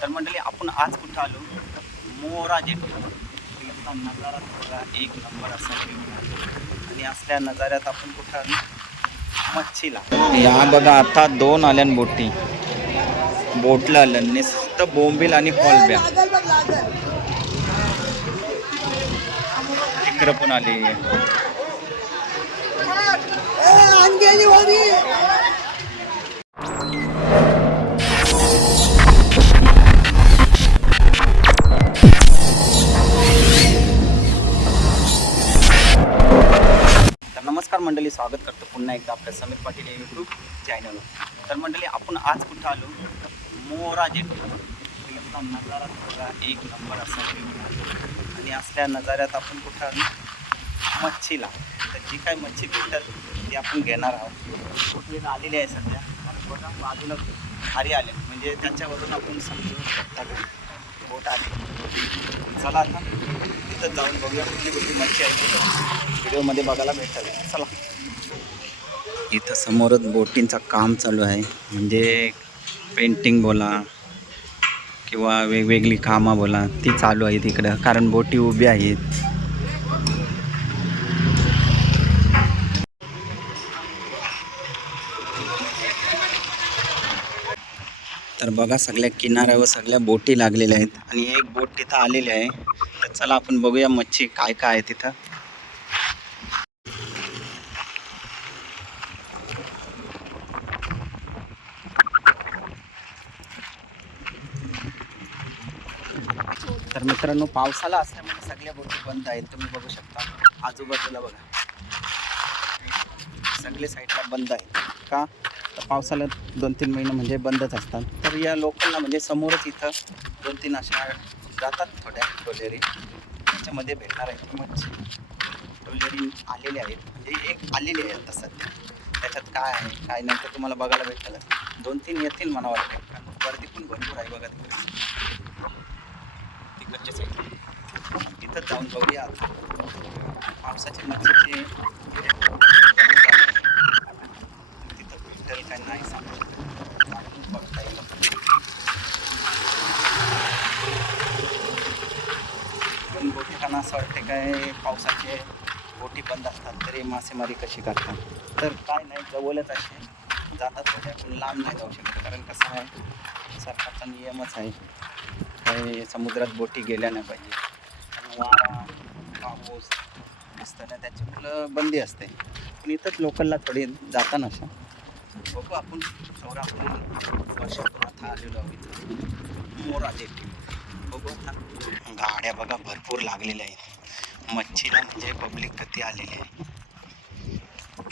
तर मंडळी आपण आज कुठं आलो? मोरा जेटी. इथला नजारा बघा, एक नंबर असा आणि असल्या नजाऱ्यात आपण कुठं आलो? मच्छीला. या बघा आता 2 आल्यान बोटी. बोटला आलं नुसतं बोंबील आणि कोलब्या. इकडं पण आली. नमस्कार मंडळी, स्वागत करतो पुन्हा एकदा आपल्या समीर पाटील या यूट्यूब चॅनलवर. तर मंडळी आपण आज कुठं आलो? मोरा जेटी. इथला नजारा बघा, एक नंबर असा आणि असल्या नजाऱ्यात आपण कुठं आलो? मच्छीला. तर जी काय मच्छी भेटतात ती आपण घेणार आहोत. कुठे आलेली आहे सध्या बघा, बाजूला भारी आले म्हणजे त्याच्यावरून आपण समजू शकता बोट आली. चला आता तिथं जाऊन बघूया कुठली कुठली मच्छी आहे, व्हिडिओमध्ये बघायला भेटेल. चला. इथं समोरच बोटिंगचं काम चालू आहे, म्हणजे पेंटिंग बोला किंवा वेगवेगळी कामं बोला ती चालू आहेत इकडं, कारण बोटी उभ्या आहेत. तर बघा सगळ्या किनाऱ्यावर सगळ्या बोटी लागलेल्या आहेत आणि एक बोट तिथं आलेली आहे. तर चला आपण बघूया मच्छी काय काय आहे तिथं. तर मित्रांनो, पावसाला असल्यामुळे सगळ्या बोटी बंद आहेत. तुम्ही बघू शकता आजूबाजूला बघा, सगळे साईडला बंद आहेत. का तर पावसाला 2-3 महिने म्हणजे बंदच असतात. तर या लोकलला म्हणजे समोरच इथं 2-3 अशा जातात थोड्या डोलेरी, त्याच्यामध्ये भेटणार आहे मच्छी. डोलेरी आलेले आहेत, म्हणजे एक आलेली आहे आता सध्या. त्याच्यात काय आहे काय नाही तर तुम्हाला बघायला भेटेल. 2-3 येतील मला वाटते, कारण गर्दी पण भरपूर आहे बघा तिकडच्या साईड. तिथं जाऊन बघूया पावसाची मच्छीची तिथं भेटेल काय नाही सांगू शकत. बघता येईल. पण बोटीखाना असं वाटते काय पावसाचे बोटी बंद असतात तरी मासेमारी कशी करतात. तर काय नाही, जवळच असे जातात होते, पण लांब नाही जाऊ शकत. कारण कसं आहे, सरकारचा नियमच आहे काही समुद्रात बोटी गेल्या नाही पाहिजे. वारा पाऊस असताना त्याच्यामुळं बंदी असते. पण इथंच लोकलला थोडी जाताना अशा बघू आपण. सोलापूर वर्षातून आता आलेलो आहोत मोरा जेटी. बघू आता गाड्या बघा भरपूर लागलेल्या आहेत. मच्छीला म्हणजे पब्लिक गती आलेली आहे.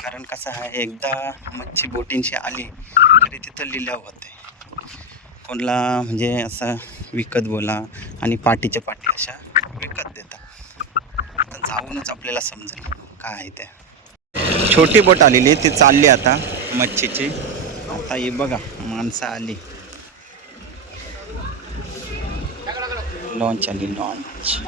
कारण कसं आहे, एकदा मच्छी बोटींशी आली तरी तिथं लिलाव होते. कोणाला म्हणजे असं विकत बोला आणि पाटीच्या पाटी अशा विकत देतात. आता जाऊनच आपल्याला समजेल काय आहे ते. छोटी बोट आलेली ती चालली आता मच्छीची. आता ही बघा माणसं आली, लॉन्च आली लॉन्च.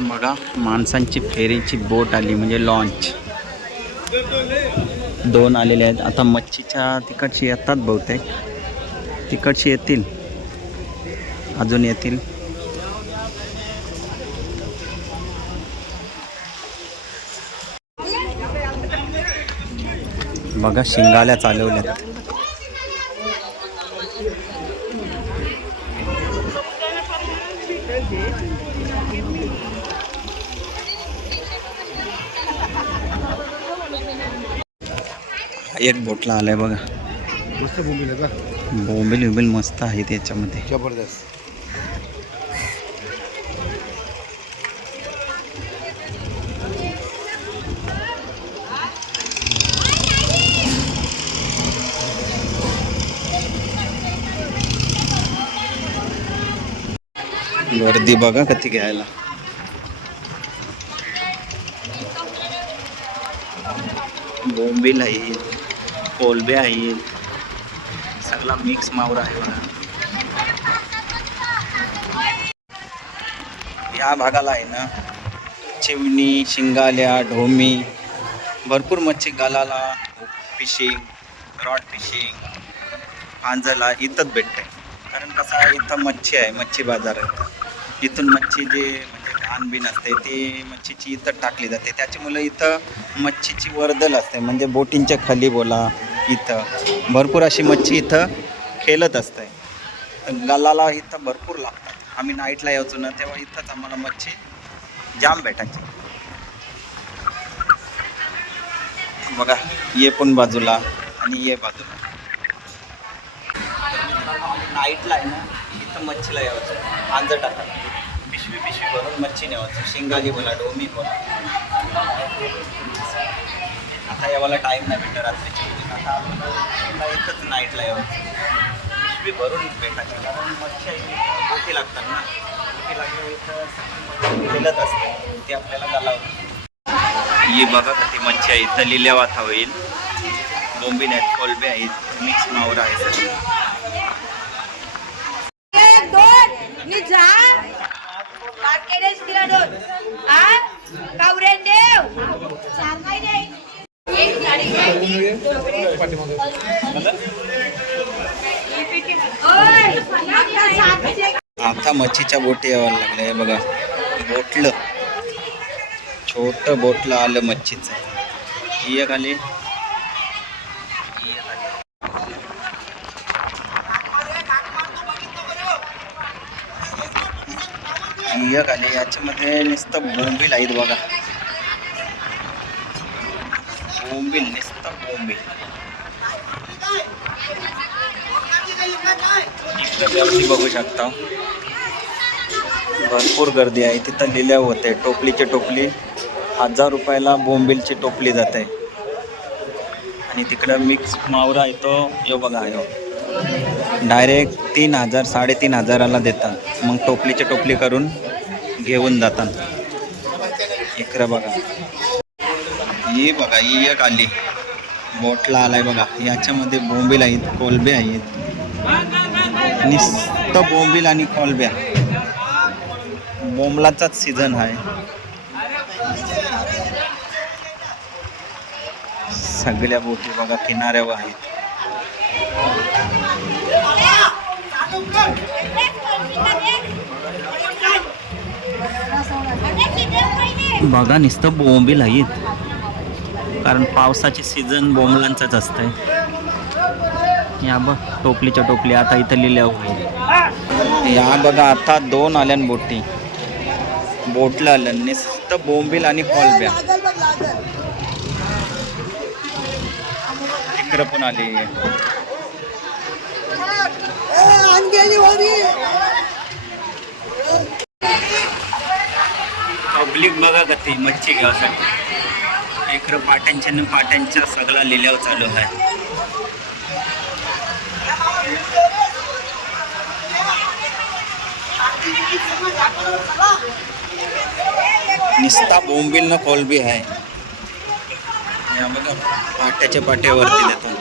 बघा माणसांची फेरीची बोट आली, म्हणजे लॉन्च. 2 आलेले आहेत. आता मच्छीच्या तिकडची येतात बहुतेक, तिकडची येतील, अजून येतील. बघा शिंगाल्या चालवल्यात. एक बोटला आलाय बघा, मस्त बोंबील आहे का? बोंबील मस्त आहे त्याच्यामध्ये. जबरदस्त. गर्दी बघा कधी घ्यायला. बोंबील आहे, कोलबे आहेत, सगळा मिक्स मावरा आहे बघा. या भागाला आहे ना चिवणी, शिंगाल्या, ढोमी, भरपूर मच्छी गालाला, फिशिंग, रॉड फिशिंग, पांजला इथंच भेटते. कारण कसं आहे इथं मच्छी आहे, मच्छी बाजार आहे. इथून मच्छी जे म्हणजे घाणबीण असते ती मच्छीची इथं टाकली जाते. त्याच्यामुळे इथं मच्छीची वर्दळ असते. म्हणजे बोटींच्या खाली बोला इथं भरपूर अशी मच्छी इथं खेळत असते. गालाला इथं भरपूर लागतात. आम्ही नाईटला यायचो ना तेव्हा इथंच आम्हाला मच्छी जाम भेटायची बघा. ये पण बाजूला आणि ये बाजूला. नाईटला आहे ना इथं मच्छीला यायचं, पांजर टाकायला, पिशवी भरून मच्छी न्यायचं. शिंगाली बोला, डोमी बोला. आता यावाला टाईम नाही भेटत रात्रीची. आता इथंच नाईटला यायचं, पिशवी भरून भेटायचं. कारण मच्छी बोटी लागतात ना, बोटी लागल्यावर इथं खेळत असते ते आपल्याला गालावतं. ही बघा किती मच्छी आहे. इथं लिहिल्या वाथा होईल. बोंबील आहेत, कोलबे आहेत, मिक्स मावरा आहे सगळं. आता मच्छीच्या बोटी यावं लागल्या. हे बघा बोटलं, छोटं बोटलं आलं मच्छीचं. ही एक आली, ही एक आली. याच्यामध्ये नुसतं बोंबील आहेत बघा. बोंबील, नुसतं बोंबील. इकडं गर्दी बघू शकता, भरपूर गर्दी आहे. तिथं लिहिल्या होते टोपलीची टोपली 1000 रुपयाला बोंबीलची टोपली जाते. आणि तिकडं मिक्स मावरा येतो यो बघा, यो डायरेक्ट 3000 3500ला देतात. मग टोपलीची टोपली करून घेऊन जातात. इकडं बघा, ही बघा ही एक आली, बोटला आलाय बघा. याच्यामध्ये बोंबील आहेत, कोलबे आहेत, नुसतं बोंबील आणि कोलब्या. बोंबलाचाच सीझन आहे. सगळ्या बोटी बघा किनाऱ्यावर आहेत. बघा नुसतं बोंबील आहेत. कारण पावसाचे सीझन बोंबलांचाच असतंय. या बघ टोपलीच्या टोपली आता इथं लिहिल्या होईल. या बघा आता 2 आल्यान बोटी, बोटला आलं नुसतं बोंबील आणि कोलब्या. इकडं पण आली. पब्लिक बघा कधी मच्छी घ्यायसाठी. इकडं पाट्यांच्या सगळा लिलाव चालू आहे. निस्ता बोंबील न कोलबी आहे. या बघा पाट्याच्या पाट्यावरती देतात.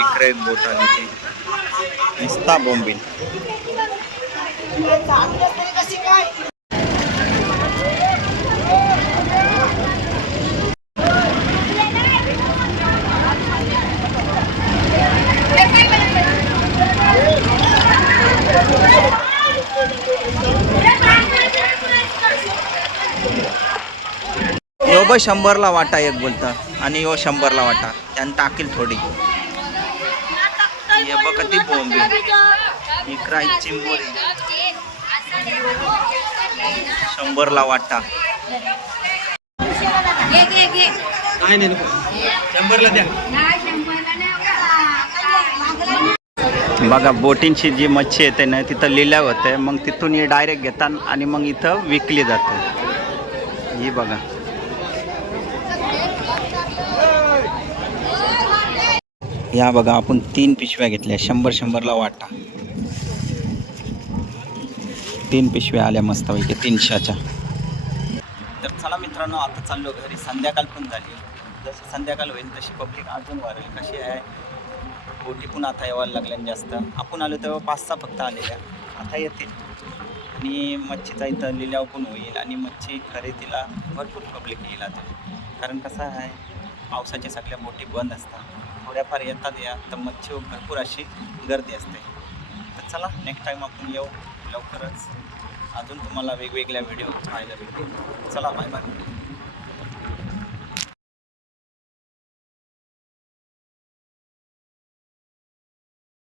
इकडे एक बोट आली ती निस्ता बोंबील. यो 100ला वाटा एक बोलता आणि यो 100ला वाटा. त्यानं टाकील थोडी. हे बघ ती बोंबील. इकडे चिंबोरी 100ला वाटा. नाही 100ला द्या. बघा बोटींची जी मच्छी येते ना तिथं लिलाव होते, मग तिथून हे डायरेक्ट घेतात आणि मग इथं विकली जाते. ही बघा या बघा आपण 3 पिशव्या घेतल्या 100-100ला वाटा. 3 पिशव्या आल्या मस्तपैकी 300च्या. तर चला मित्रांनो आता चाललो घरी. संध्याकाळ पण झाली. जशी संध्याकाळ होईल तशी पब्लिक अजून वाढेल. कशी आहे बोटी पण आता यायला लागल्या जास्त. आपण आलो तेव्हा 5-6 फक्त आलेल्या, आता येतील. आणि मच्छीचा इथं लिलाव पण होईल आणि मच्छी खरेदीला भरपूर पब्लिक येईल आता. कारण कसं आहे पावसाच्या सगळ्या बोटी बंद असतात. थोड्याफार येतात या तर मच्छी भरपूर अशी गर्दी असते. तर चला नेक्स्ट टाईम आपण येऊ लवकरच. अजून तुम्हाला वेगवेगळ्या व्हिडिओ पाहायला भेटतील. चला बाय बाय.